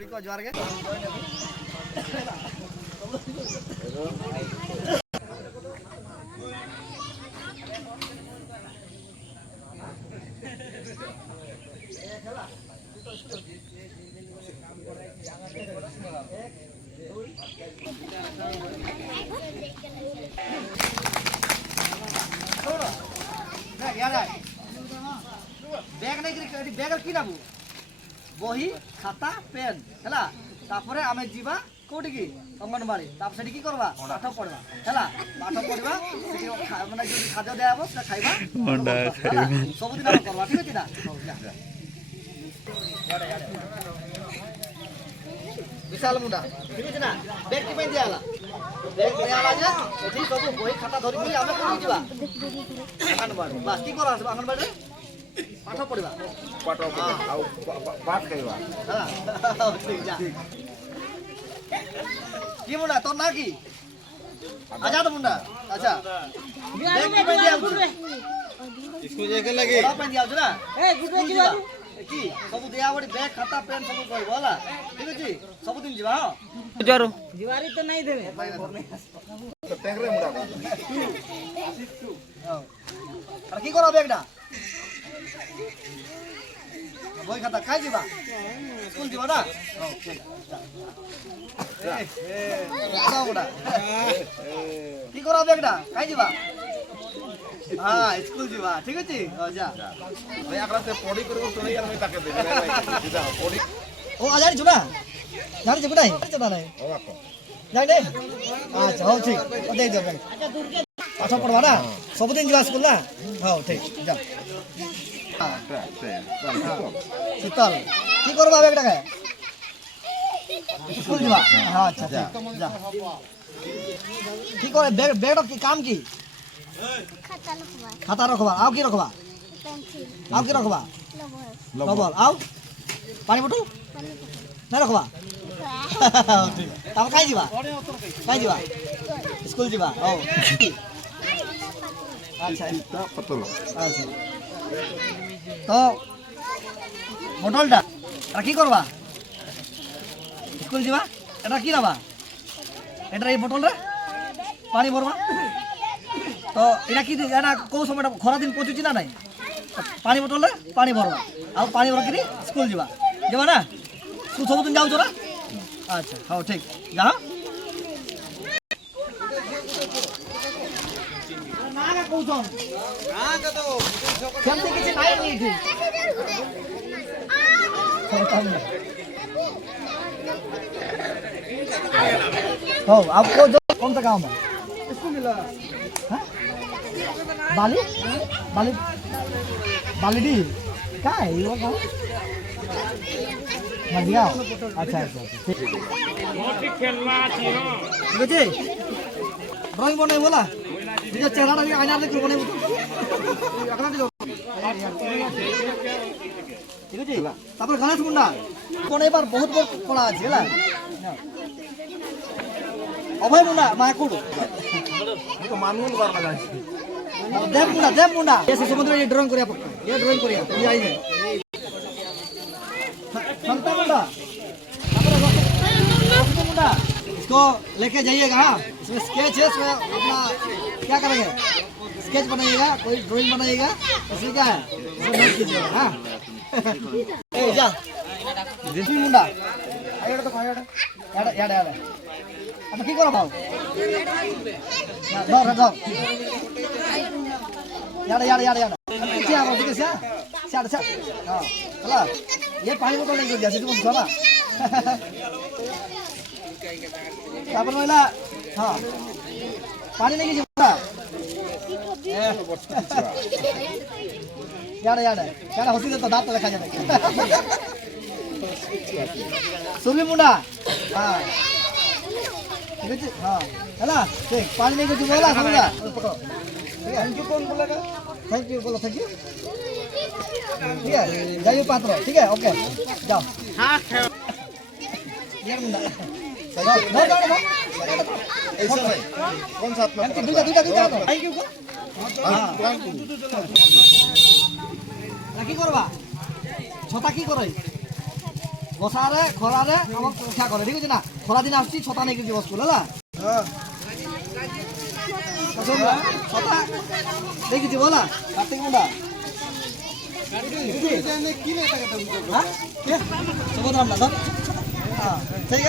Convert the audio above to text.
चुड़ी को जोर के बैग नहीं बैग की नबू बही खाता पेन है तापरे आमे जीवा कोटी की अंगनबाड़ी ताप सेठी की करबा पाठ पढ़वा हैला पाठ पढ़वा सेठी माने जो खाद्य देआबो से खाइबा अंडा खाइबा सब दिन करबा ठीक अछि ना विशाल मुंडा ठीक अछि ना बैग की पे दियाला बैग दियाला जे एठी सब बही खाता धरि की आमे कोटी जीवा अंगनबाड़ी बस की करबा अंगनबाड़ी पाठ पढ़वा पाठ आ पाठ खाइबा हां ठीक जा की मुंडा तो ना की आजाद मुंडा अच्छा बैग पे दिया इसको जेके लगे पे दिया ना ए गुडे की बाबू की सब दिया बड़ी बैग खाता पेन सब कहबो होला ठीक अछि सब दिन जीवा हां जरो दिवारी तो नहीं देबे तो टेंगरे मुंडा हां और की करो बैगडा বই খাতা খাই দিবা স্কুল দিবা না কি করো বেগটা খাই দিবা হ্যাঁ স্কুল দিবা ঠিক আছে যা ভাই আকরাতে পড়ি করব তোই আর আমি তাকে দেব যা পড়ি ও আজারি ছুনা জানি যাবে নাই জানা নাই ও আকো যাই দে আচ্ছা হও ঠিক ও দেই দেব আচ্ছা দূরকে পাঠ পড়বা না সবদিন যাবা স্কুল না হও ঠিক যা शीतल की करबा बेगटा के स्कूल जीवा हां अच्छा जा की करे बेगटा की काम की खाता रखबा आउ की रखबा पेंसिल आउ की रखबा लबर आउ पानी बोतल ना रखबा ठीक तब खाई जीवा स्कूल जीवा ओ अच्छा इतना पतलो अच्छा तो बोतलटा এটা কি করবা স্কুল যাবা এটা কি নাবা এটা এই বোতলরে পানি ভরবা তো এটা কি এটা কোন সময়টা খরা দিন পচুছি না নাই পানি বোতলরে পানি ভরবা আর পানি ভরা কি স্কুল যাবা যাবা না তুই সবদিন যাও তোরা আচ্ছা হ্যাঁ ঠিক যা নাগা কৌছন নাগা তো কেমতে কিছু নাই নিয়ে हो आपको जो कौन सा काम है इसको मिला बाली बाली बाली डी क्या है वो काम मजिया अच्छा अच्छा ठीक खेलना ठीक है ड्राइंग बनाई बोला जो चेहरा भी आईना देख बनाई अगला दिलो ঠিক আছে তারপর গণেশ মুন্ডা কোন এবার বহুত বড় পড়া আছে হলা অভয় মুন্ডা মাকুড় তো মানুন করবা যাচ্ছে দেব মুন্ডা এসে সমুদ্রে ये ड्राइंग करिया पक्का ये ड्राइंग करिया ये आई है संता मुंडा तापर मुंडा इसको लेके जाइएगा हां इसमें स्केच है इसमें अपना क्या करेंगे स्केच बनाइएगा कोई ड्राइंग बनाइएगा इसमें क्या है इसमें नोट कीजिएगा हां ए जा দিন মুন্ডা আইড়া তো খাইড়া এড়া আপনি কি করো বাবু দাও দাও এড়া কি আবার ঠিক আছে ছাড় হ্যাঁ হলা ये पानी बोतल नहीं दिया सिद्धू साला তারপর হইলা হ্যাঁ পানি নেই কি মুন্ডা यार हसी तो दांत देखा जाए सुरली मुंडा हां ठीक है हां हैला ठीक पानी नहीं कुछ बोला समझा पकड़ो ठीक है थैंक यू कौन बोलेगा थैंक यू बोलो थैंक यू ठीक है जाइए पात्र ठीक है ओके जाओ हां ये मुंडा जाओ ऐसा नहीं कौन साथ में दूजा थैंक यू हां কি করবা ছটা কি করে ବସାରେ ଖରାରେ ଆମ ରକ୍ଷା କରେ ଠିକ ଅଛି ନା ଖରା ଦିନ ଆସୁଛି ଛତା ନେଇକି ଯିବ ସ୍କୁଲ ହେଲା ଛତା ନେଇକି ଯିବ ହେଲା କାର୍ତ୍ତିକ ମୁଣ୍ଡା ସୁଭଦ୍ରା ମୁଣ୍ଡା ଠିକ